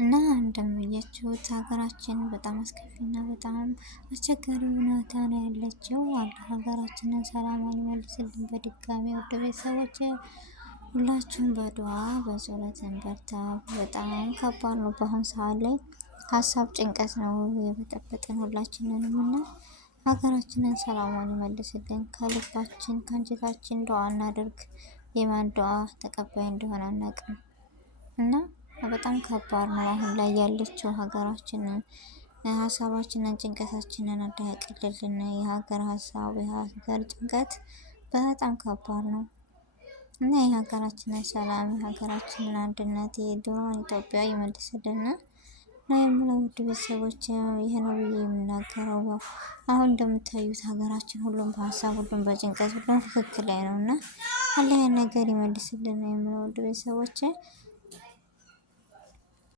እና እንደምያችሁት ሀገራችን በጣም አስከፊና በጣም አስቸጋሪ ሁኔታ ነው ያለችው። አላህ ሀገራችንን ሰላሟን ይመልስልን። በድጋሚ ወደ ቤተሰቦች ሁላችሁም በዱዓ በጸሎት እንበርታ። በጣም ከባድ ነው በአሁን ሰዓት ላይ ሀሳብ ጭንቀት ነው የበጠበጠን ሁላችንንም እና ሀገራችንን ሰላሟን ይመልስልን። ከልባችን ከአንጀታችን ዱዓ እናድርግ። የማን ዱዓ ተቀባይ እንደሆነ አናውቅም እና በጣም ከባድ ነው አሁን ላይ ያለችው ሀገራችንን። ሀሳባችንን ጭንቀታችንን አላህ ያቅልልን። የሀገር ሀሳብ የሀገር ጭንቀት በጣም ከባድ ነው እና የሀገራችንን ሰላም የሀገራችንን አንድነት የድሮውን ኢትዮጵያ ይመልስልን ነው የምለው። ውድ ቤተሰቦች ይሄ ነው ብዬ የምናገረው። አሁን እንደምታዩት ሀገራችን ሁሉም በሀሳብ ሁሉም በጭንቀት ሁሉም ትክክል ላይ ነው እና አላህ ያን ነገር ይመልስልን ነው የምለው ውድ ቤተሰቦች።